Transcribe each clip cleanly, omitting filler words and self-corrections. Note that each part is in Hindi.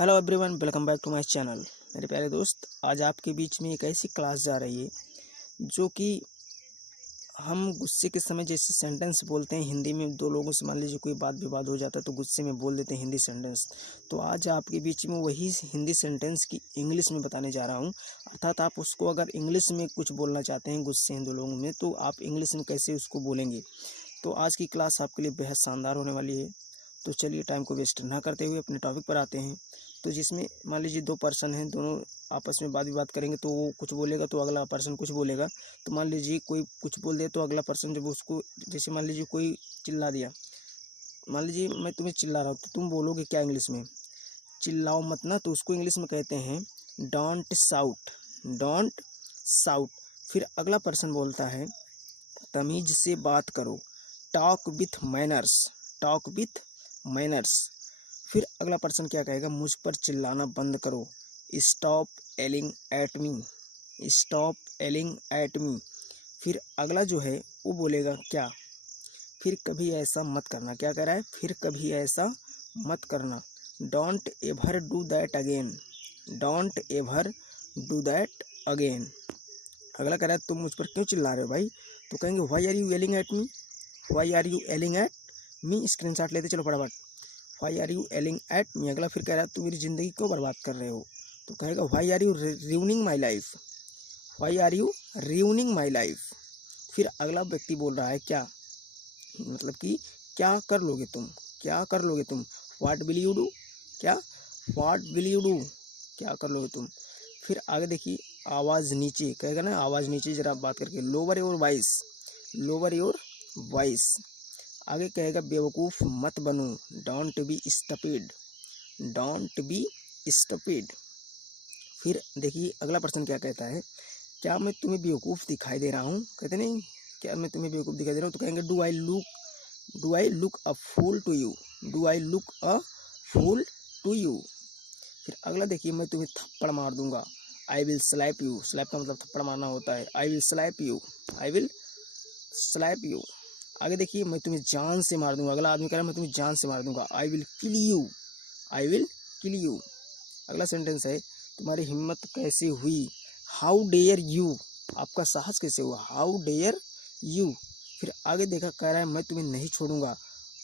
Hello everyone, welcome back to my channel. मेरे प्यारे दोस्त, आज आपके बीच में एक ऐसी क्लास जा रही है जो कि हम गुस्से के समय जैसे सेंटेंस बोलते हैं हिंदी में, दो लोगों से मान लीजिए कोई बात विवाद हो जाता है तो गुस्से में बोल देते हैं हिंदी सेंटेंस। तो आज आपके बीच में वही हिंदी सेंटेंस की इंग्लिश में बताने जा रहा हूँ। अर्थात आप उसको अगर इंग्लिश में कुछ बोलना चाहते हैं गुस्से हैं दो लोगों में, तो आप इंग्लिश में कैसे उसको बोलेंगे। तो आज की क्लास आपके लिए बेहद शानदार होने वाली है। तो चलिए टाइम को वेस्ट ना करते हुए अपने टॉपिक पर आते हैं। तो जिसमें मान लीजिए दो पर्सन हैं, दोनों आपस में वाद विवाद करेंगे, तो वो कुछ बोलेगा तो अगला पर्सन कुछ बोलेगा। तो मान लीजिए कोई कुछ बोल दे तो अगला पर्सन जब उसको, जैसे मान लीजिए कोई चिल्ला दिया, मान लीजिए मैं तुम्हें चिल्ला रहा हूँ, तो तुम बोलोगे क्या इंग्लिश में? चिल्लाओ मत ना, तो उसको इंग्लिश में कहते हैं डोंट साउट। डोंट साउट। फिर अगला पर्सन बोलता है तमीज से बात करो, talk with manners. Talk with manners. फिर अगला पर्सन क्या कहेगा? मुझ पर चिल्लाना बंद करो, stop yelling at me. Stop yelling at me. फिर अगला जो है वो बोलेगा क्या? फिर कभी ऐसा मत करना। क्या कह रहा है? फिर कभी ऐसा मत करना। Don't ever do that again. Don't ever do that again. अगला कह रहा है तुम मुझ पर क्यों चिल्ला रहे हो भाई? तो कहेंगे why are you yelling at me. Why are you yelling at me. Screenshot लेते चलो फटाफट। Why are you yelling at me. अगला फिर कह रहा है तुम मेरी ज़िंदगी क्यों बर्बाद कर रहे हो? तो कहेगा why are you ruining my life. Why are you ruining my life. फिर अगला व्यक्ति बोल रहा है क्या, मतलब कि क्या कर लोगे तुम? क्या कर लोगे तुम? What will you do. क्या? What will you do. क्या कर लोगे तुम? फिर आगे देखिए, आवाज़ नीचे कहेगा ना, आवाज़ नीचे जरा बात करके, lower your voice. Lower your voice. आगे कहेगा बेवकूफ़ मत बनो, don't be stupid. Don't be stupid. फिर देखिए अगला पर्सन क्या कहता है, क्या मैं तुम्हें बेवकूफ़ दिखाई दे रहा हूँ? कहते नहीं, क्या मैं तुम्हें बेवकूफ़ दिखाई दे रहा हूँ? तो कहेंगे do I look a fool to you. Do I look a fool to you. फिर अगला देखिए, मैं तुम्हें थप्पड़ मार दूंगा, I will slap you. Slap का मतलब थप्पड़ मारना होता है। I will slap you. I will slap you. आगे देखिए, मैं तुम्हें जान से मार दूंगा। अगला आदमी कह रहा है मैं तुम्हें जान से मार दूंगा, I will kill you. I will kill you. अगला सेंटेंस है तुम्हारी हिम्मत कैसे हुई, हाउ डेयर यू। आपका साहस कैसे हुआ, हाउ डेयर यू। फिर आगे देखा, कह रहा है मैं तुम्हें नहीं छोड़ूंगा,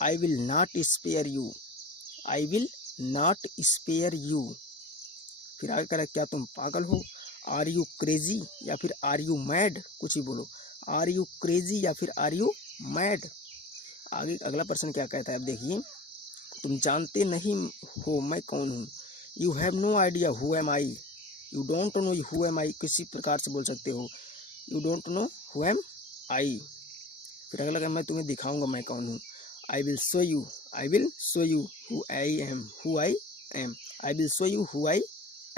I will not spare you. I will not spare you. फिर आगे कह रहा है क्या तुम पागल हो, आर यू क्रेजी या फिर आर यू मैड। कुछ ही बोलो, आर यू क्रेजी या फिर आर यू मैड। आगे अगला पर्सन क्या कहता है, अब देखिए, तुम जानते नहीं हो मैं कौन हूँ, you have no idea who am I. You don't know who am I, किसी प्रकार से बोल सकते हो, you don't know who am I. फिर अगला कहा मैं तुम्हें दिखाऊंगा मैं कौन हूँ, I will show you. I will show you who I am. Who I am. I will show you who I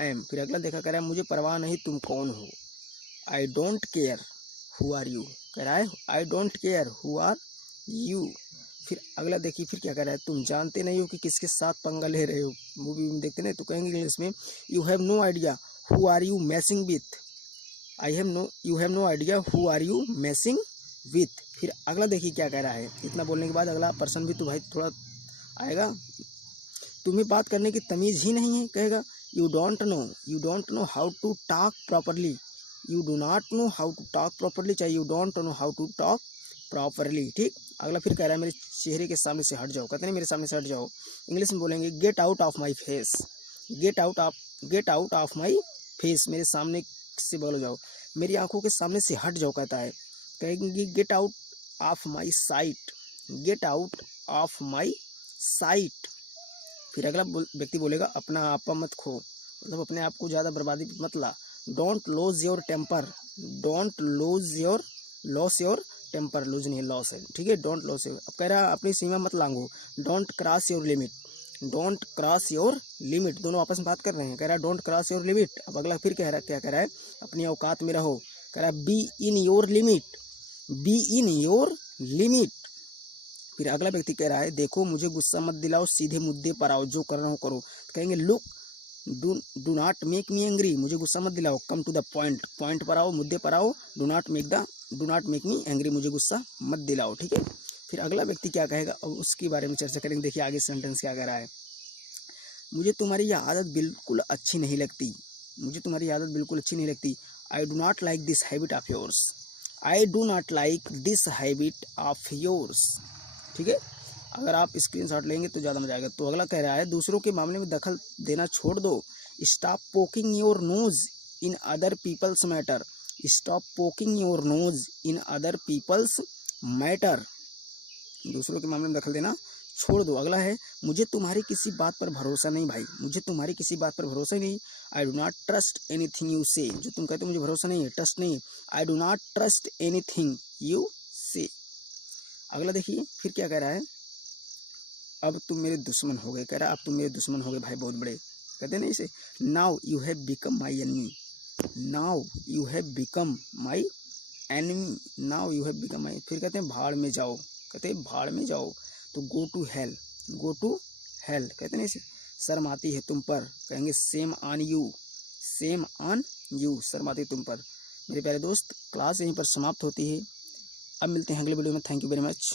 am. फिर अगला देखा, कह रहा है मुझे परवाह नहीं तुम कौन हो, I don't care who are you. कह रहा है I don't care who are you. फिर अगला देखिए, फिर क्या कह रहा है, तुम जानते नहीं हो कि किसके साथ पंगा ले रहे हो। मूवी में देखते नहीं तो कहेंगे इंग्लिश में, you have no idea who are you messing with. You have no idea who are you messing with. फिर अगला देखिए क्या कह रहा है, इतना बोलने के बाद अगला पर्सन भी तो भाई थोड़ा आएगा, तुम्हें बात करने की तमीज़ ही नहीं है। कहेगा you don't know how to talk properly. You do not know how to talk properly, चाहिए you don't know how to talk properly. ठीक। अगला फिर कह रहा है मेरे चेहरे के सामने से हट जाओ। कहते नहीं मेरे सामने से हट जाओ, इंग्लिश में बोलेंगे get out of my face. Get out of my face. मेरे सामने से बोलो जाओ, मेरी आंखों के सामने से हट जाओ। कहता है, कहेंगे get out of my site. Get out of my site. फिर अगला व्यक्ति बोलेगा अपना आपा मत खो, मतलब अपने आप को ज़्यादा बर्बादी मत ला। Don't lose your temper. Don't lose your temper. Loose नहीं, लॉस है, ठीक है। Don't lose your. अब कह रहा है अपनी सीमा मत लांघो, don't cross your limit. Don't cross your limit. दोनों आपस में बात कर रहे हैं, कह रहा है डोंट क्रॉस योर लिमिट। अब अगला फिर कह रहा है, क्या कह रहा है, अपनी औकात में रहो। कह रहा है be in your limit. Be in your limit. फिर अगला व्यक्ति कह रहा है देखो मुझे गुस्सा मत दिलाओ, सीधे मुद्दे पर आओ, जो करना हो करो। तो कहेंगे look do not make me angry. मुझे गुस्सा मत दिलाओ, come to the point. Point पर आओ, मुद्दे पर आओ। Do not make me angry. मुझे गुस्सा मत दिलाओ, ठीक है। फिर अगला व्यक्ति क्या कहेगा, अब उसके बारे में चर्चा करेंगे। देखिए आगे सेंटेंस क्या कह रहा है, मुझे तुम्हारी यह आदत बिल्कुल अच्छी नहीं लगती, मुझे तुम्हारी ये आदत बिल्कुल अच्छी नहीं लगती। I do not like this habit of yours, I do not like this habit of yours. ठीक है, अगर आप स्क्रीनशॉट लेंगे तो ज़्यादा मजा आएगा। तो अगला कह रहा है दूसरों के मामले में दखल देना छोड़ दो। Stop poking your nose in other people's matter, stop poking your nose in other people's matter. दूसरों के मामले में दखल देना छोड़ दो। अगला है मुझे तुम्हारी किसी बात पर भरोसा नहीं भाई, मुझे तुम्हारी किसी बात पर भरोसा नहीं। I do not trust anything you से, जो तुम कहते हो मुझे भरोसा नहीं है, ट्रस्ट नहीं। I do not trust anything you से। अगला देखिए फिर क्या कह रहा है, अब तुम मेरे दुश्मन हो गए। कह रहा है अब तुम मेरे दुश्मन हो गए भाई, बहुत बड़े। कहते नहीं इसे, now you have become my enemy, now you have become my enemy, now you have become my. फिर कहते हैं भाड़ में जाओ, कहते हैं भाड़ में जाओ। तो go to hell, go to hell. कहते नहीं इसे, शर्म आती है तुम पर, कहेंगे shame on you, shame on you, शर्म आती है तुम पर। मेरे प्यारे दोस्त क्लास यहीं पर समाप्त होती है। अब मिलते हैं अगले वीडियो में। Thank you very much.